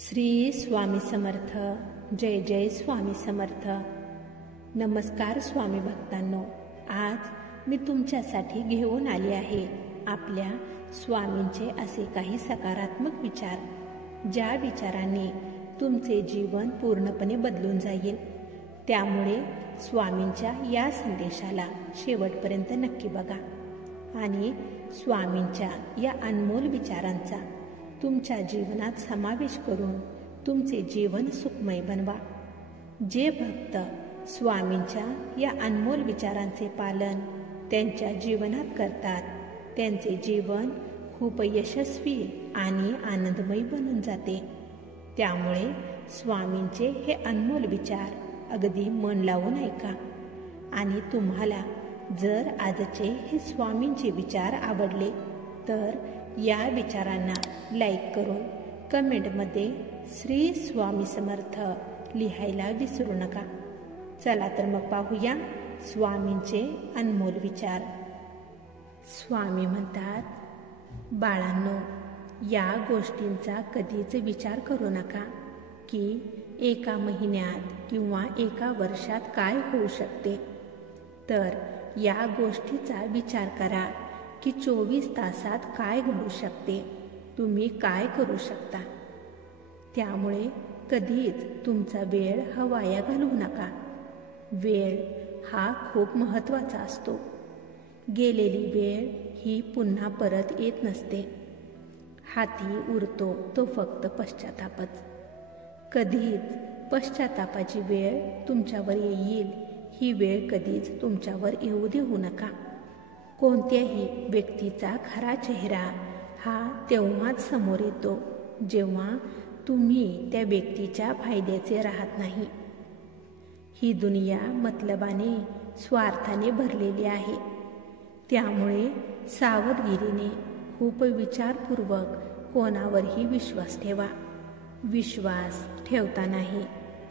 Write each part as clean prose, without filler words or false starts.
श्री स्वामी समर्थ. जय जय स्वामी समर्थ. नमस्कार स्वामी भक्तांनो. आज मी तुमच्यासाठी घेऊन आली आहे आपल्या स्वामींचे असे काही सकारात्मक विचार, ज्या विचारांनी तुमचे जीवन पूर्णपणे बदलून जाईल. त्यामुळे स्वामींच्या या संदेशाला शेवटपर्यंत नक्की बघा आणि स्वामींच्या या अनमोल विचारांचा तुमच्या जीवनात समावेश करून तुमचे जीवन सुखमय बनवा. जे भक्त स्वामींच्या या अनमोल विचारांचे पालन त्यांच्या जीवनात करतात, त्यांचे जीवन खूप यशस्वी आणि आनंदमय बनून जाते. त्यामुळे स्वामींचे हे अनमोल विचार अगदी मन लावून ऐका. आणि तुम्हाला जर आजचे हे स्वामींचे विचार आवडले तर या विचारांना लाईक करून कमेंटमध्ये श्री स्वामी समर्थ लिहायला विसरू नका. चला तर मग पाहूया स्वामींचे अनमोल विचार. स्वामी म्हणतात, बाळांनो, या गोष्टींचा कधीच विचार करू नका की एका महिन्यात किंवा एका वर्षात काय होऊ शकते. तर या गोष्टीचा विचार करा की 24 तासात काय घडू शकते, तुम्ही काय करू शकता. त्यामुळे कधीच तुमचा वेळ हा वाया घालवू नका. वेळ हा खूप महत्त्वाचा असतो. गेलेली वेळ ही पुन्हा परत येत नसते. हाती उरतो तो फक्त पश्चातापच. कधीच पश्चातापाची वेळ तुमच्यावर येईल ही वेळ कधीच तुमच्यावर येऊ देऊ नका. कोणत्याही व्यक्तीचा खरा चेहरा हा तेव्हाच समोर येतो जेव्हा तुम्ही त्या व्यक्तीच्या फायद्याचे राहत नाही. ही दुनिया मतलबाने, स्वार्थाने भरलेली आहे. त्यामुळे सावधगिरीने, खूप विचारपूर्वक कोणावरही विश्वास ठेवा. विश्वास ठेवतानाही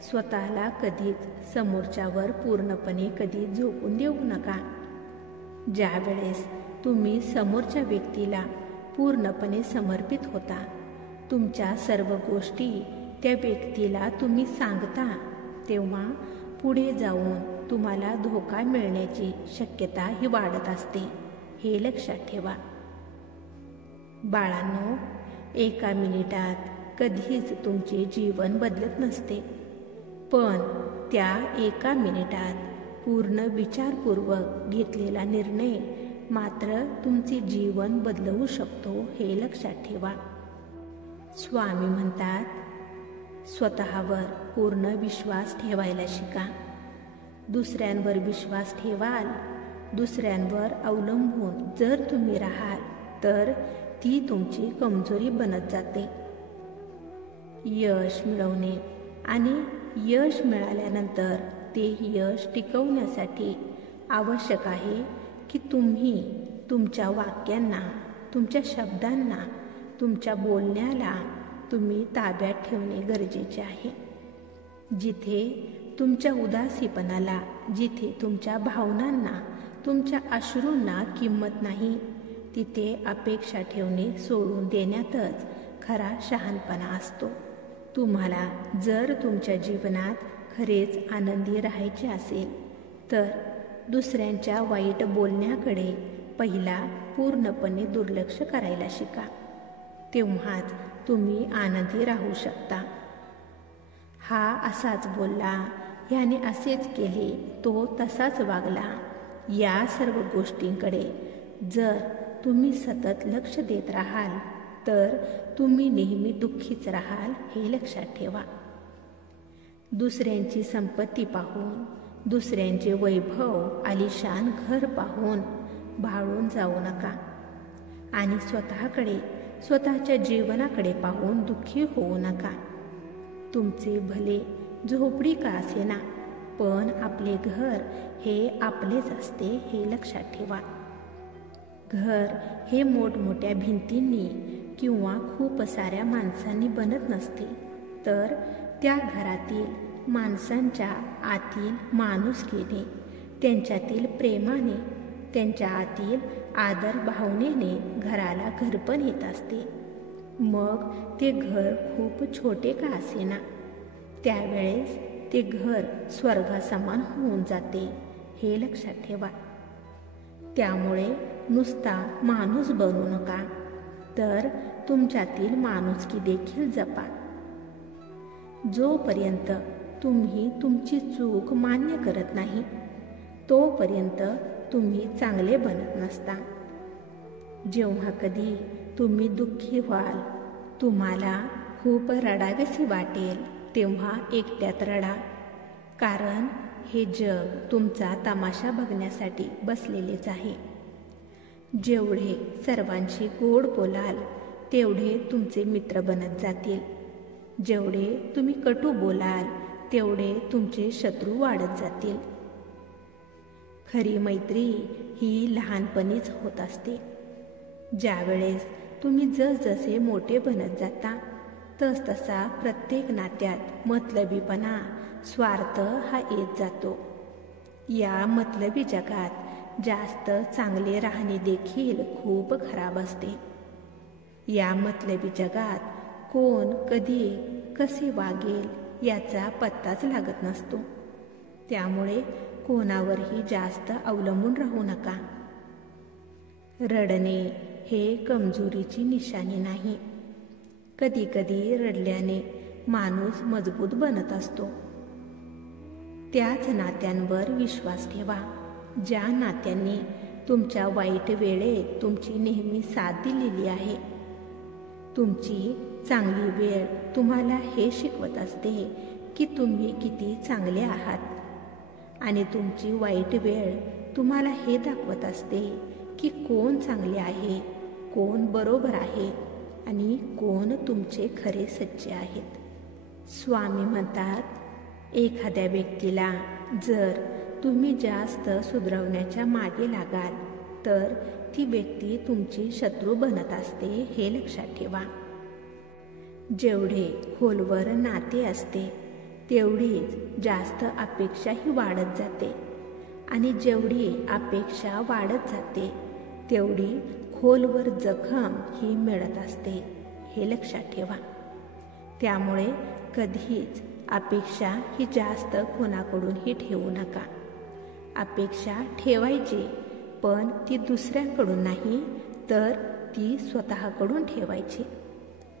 स्वतःला कधीच समोरच्यावर पूर्णपणे कधी झोकून देऊ नका. ज्या वेळेस तुम्ही समोरच्या व्यक्तीला पूर्णपणे समर्पित होता, तुमच्या सर्व गोष्टी त्या व्यक्तीला तुम्ही सांगता, तेव्हा पुढे जाऊन तुम्हाला धोका मिळण्याची शक्यता ही वाढत असते. हे लक्षात ठेवा. बाळांनो, एका मिनिटात कधीच तुमचे जीवन बदलत नसते, पण त्या एका मिनिटात पूर्ण विचारपूर्वक घेतलेला निर्णय मात्र तुमचे जीवन बदलवू शकतो. हे लक्षात ठेवा. स्वामी म्हणतात, स्वतःवर पूर्ण विश्वास ठेवायला शिका. दुसऱ्यांवर विश्वास ठेवाल, दुसऱ्यांवर अवलंबून जर तुम्ही राहाल तर ती तुमची कमजोरी बनत जाते. यश मिळवणे आणि यश मिळाल्यानंतर ते यश टिकवण्यासाठी आवश्यक आहे की तुम्ही तुमच्या वाक्यांना, तुमच्या शब्दांना, तुमच्या बोलण्याला तुम्ही ताब्यात ठेवणे गरजेचे आहे. जिथे तुमच्या उदासीपणाला, जिथे तुमच्या भावनांना, तुमच्या अश्रूंना किंमत नाही, तिथे अपेक्षा ठेवणे सोडून देण्यातच खरा शहाणपणा असतो. तुम्हाला जर तुमच्या जीवनात खरेच आनंदी राहायचे असेल तर दुसऱ्यांच्या वाईट बोलण्याकडे पहिला पूर्णपणे दुर्लक्ष करायला शिका. तेव्हाच तुम्ही आनंदी राहू शकता. हा असाच बोलला, याने असेच केले, तो तसाच वागला, या सर्व गोष्टींकडे जर तुम्ही सतत लक्ष देत राहाल तर तुम्ही नेहमी दुःखीच राहाल. हे लक्षात ठेवा. दुसऱ्यांची संपत्ती पाहून, दुसऱ्यांचे वैभव, आलिशान घर पाहून भाळून जाऊ नका आणि स्वतःकडे, स्वतःच्या जीवनाकडे पाहून दुःखी होऊ नका. तुमचे भले झोपडी का असेना, पण आपले घर हे आपलेच असते. हे लक्षात ठेवा. घर हे मोठमोठ्या भिंतींनी किंवा खूप साऱ्या माणसांनी बनत नसते, तर त्या घरातील माणसांच्या आतील माणुसकीने, त्यांच्यातील प्रेमाने, त्यांच्या आतील आदर भावनेने घराला घरपण येत असते. मग ते घर खूप छोटे का असेना, त्यावेळेस ते घर स्वर्गासमान होऊन जाते, हे लक्षात ठेवा. त्यामुळे नुसता माणूस बनू नका, तर तुमच्यातील माणुसकी देखील जपा. जोपर्यंत तुम्ही तुमची चूक मान्य करत नाही, तोपर्यंत तुम्ही चांगले बनत नसता. जेव्हा कधी तुम्ही दुःखी व्हाल, तुम्हाला खूप रडावेसे वाटेल, तेव्हा एकट्यात रडा. कारण हे जग तुमचा तमाशा बघण्यासाठी बसलेलेच आहे. जेवढे सर्वांशी गोड बोलाल, तेवढे तुमचे मित्र बनत जातील. जेवढे तुम्ही कटू बोलाल, तेवढे तुमचे शत्रू वाढत जातील. खरी मैत्री ही लहानपणीच होत असते. ज्यावेळेस तुम्ही जसजसे मोठे बनत जाता, तसतसा प्रत्येक नात्यात मतलबीपणा, स्वार्थ हा येत जातो. या मतलबी जगात जास्त चांगले राहणे देखील खूप खराब असते. या मतलबी जगात कोण कधी कसे वागेल याचा पत्ताच लागत नसतो. त्यामुळे कोणावरही जास्त अवलंबून राहू नका. रडणे हे कमजोरीची निशाणी नाही. कधी कधी रडल्याने माणूस मजबूत बनत असतो. त्याच नात्यांवर विश्वास ठेवा, ज्या नात्यांनी तुमच्या वाईट वेळेत तुमची नेहमी साथ दिलेली आहे. तुमची चांगली वेळ तुम्हाला हे शिकवत असते की तुम्ही किती चांगले आहात, आणि तुमची वाईट वेळ तुम्हाला हे दाखवत असते की कोण चांगले आहे, कोण बरोबर आहे आणि कोण तुमचे खरे सच्चे आहेत. स्वामी म्हणतात, एखाद्या व्यक्तीला जर तुम्ही जास्त सुधरवण्याच्या मागे लागाल, तर ती व्यक्ती तुमची शत्रू बनत असते, हे लक्षात ठेवा. जेवढे खोलवर नाते असते, तेवढीच जास्त अपेक्षाही वाढत जाते, आणि जेवढी अपेक्षा वाढत जाते, तेवढी खोलवर जखम ही मिळत असते, हे लक्षात ठेवा. त्यामुळे कधीच अपेक्षा ही जास्त कोणाकडूनही ठेवू नका. अपेक्षा ठेवायची, पण ती दुसऱ्यांकडून नाही, तर ती स्वतःकडून ठेवायची.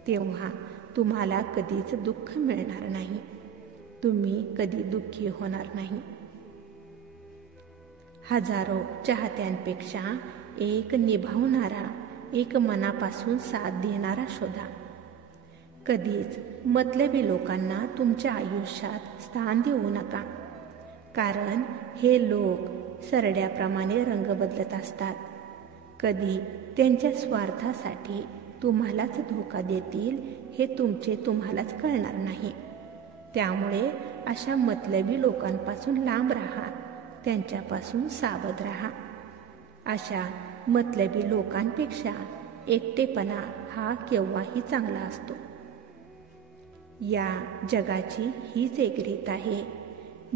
तेव्हा तुम्हाला कधीच दुःख मिळणार नाही, तुम्ही कधी दुःखी होणार नाही. हजारो चाहत्यांपेक्षा एक निभावणारा, एक मनापासून साथ देणारा शोधा. कधीच मतलबी लोकांना तुमच्या आयुष्यात स्थान देऊ नका, कारण हे लोक सरड्याप्रमाणे रंग बदलत असतात. कधी त्यांच्या स्वार्थासाठी तुम्हालाच धोका देतील, हे तुम्हालाच कळणार नाही. त्यामुळे अशा मतलबी लोकांपासून लांब राहा, त्यांच्यापासून सावध राहा. अशा मतलबी लोकांपेक्षा एकटेपणा हा केव्हाही चांगला असतो. या जगाची हीच एक रीत आहे.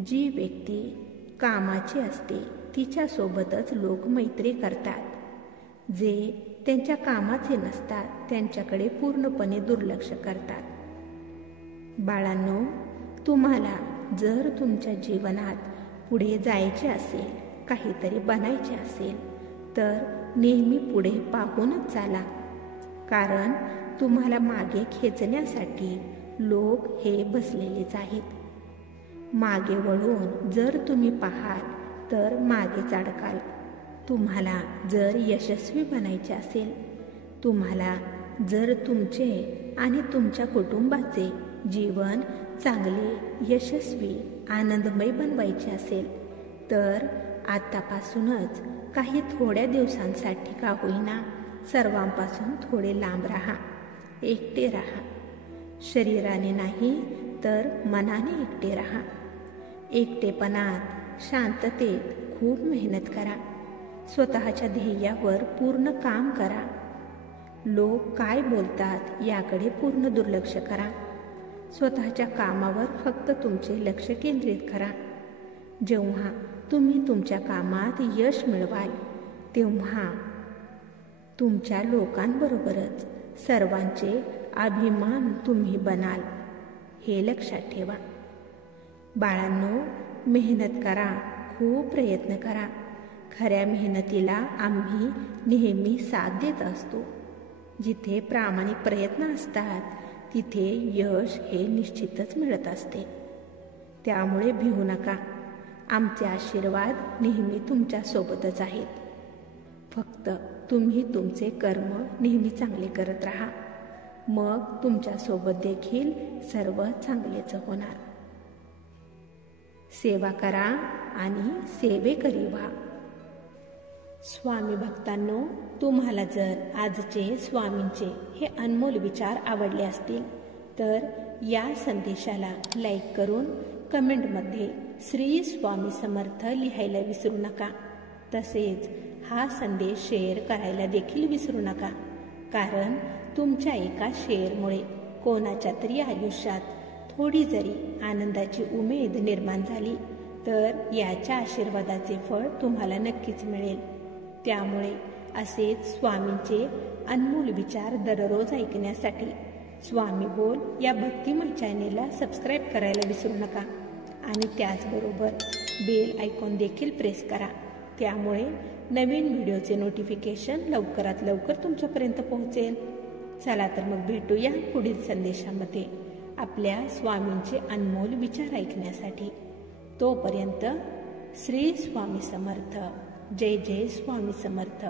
जी व्यक्ती कामाची असते, तिच्यासोबतच लोक मैत्री करतात. जे त्यांच्या कामाचे नसतात, त्यांच्याकडे पूर्णपणे दुर्लक्ष करतात. बाळांनो, तुम्हाला जर तुमच्या जीवनात पुढे जायचे असेल, काहीतरी बनायचे असेल, तर नेहमी पुढे पाहूनच चाला. कारण तुम्हाला मागे खेचण्यासाठी लोक हे बसलेलेच आहेत. मागे वळून जर तुम्ही पाहाल, तर मागेच अडकाल. तुम्हाला जर यशस्वी बनायचे असेल, तुम्हाला जर तुमचे आणि तुमच्या कुटुंबाचे जीवन चांगले, यशस्वी, आनंदमय बनवायचे असेल, तर आतापासूनच काही थोड्या दिवसांसाठी का होईना सर्वांपासून थोडे लांब राहा, एकटे राहा. शरीराने नाही, तर मनाने एकटे राहा. एकटेपणात, शांततेत खूप मेहनत करा. स्वतःच्या ध्येयावर पूर्ण काम करा. लोक काय बोलतात याकडे पूर्ण दुर्लक्ष करा. स्वतःच्या कामावर फक्त तुमचे लक्ष केंद्रित करा. जेव्हा तुम्ही तुमच्या कामात यश मिळवाल, तेव्हा तुमच्या लोकांबरोबरच सर्वांचे अभिमान तुम्ही बनाल, हे लक्षात ठेवा. बाळांनो, मेहनत करा, खूप प्रयत्न करा. खऱ्या मेहनतीला आम्ही नेहमी साथ देत असतो. जिथे प्रामाणिक प्रयत्न असतात तिथे यश हे निश्चितच मिळत असते. त्यामुळे भिवू नका. आमचे आशीर्वाद नेहमी तुमच्यासोबतच आहेत. फक्त तुम्ही तुमचे कर्म नेहमी चांगले करत राहा. मग तुमच्यासोबत देखील सर्व चांगलेच होणार. सेवा करा आणि सेवेकरी व्हा. स्वामी भक्तांनो, तुम्हाला जर आजचे स्वामींचे हे अनमोल विचार आवडले असतील तर या संदेशाला लाईक करून कमेंटमध्ये श्री स्वामी समर्थ लिहायला विसरू नका. तसेच हा संदेश शेअर करायला देखील विसरू नका. कारण तुमच्या एका शेअरमुळे कोणाच्या तरी आयुष्यात थोडी जरी आनंदाची उमेद निर्माण झाली तर याच्या आशीर्वादाचे फळ तुम्हाला नक्कीच मिळेल. त्यामुळे असेच स्वामींचे अनमोल विचार दररोज ऐकण्यासाठी स्वामी बोल या भक्तिमय चॅनेलला सबस्क्राईब करायला विसरू नका. आणि त्याचबरोबर बेल आयकॉन देखील प्रेस करा. त्यामुळे नवीन व्हिडिओचे नोटिफिकेशन लवकरात लवकर तुमच्यापर्यंत पोहोचेल. चला तर मग भेटूया पुढील संदेशामध्ये आपल्या स्वामींचे अनमोल विचार ऐकण्यासाठी. तोपर्यंत श्री स्वामी समर्थ. जय जय स्वामी समर्थ.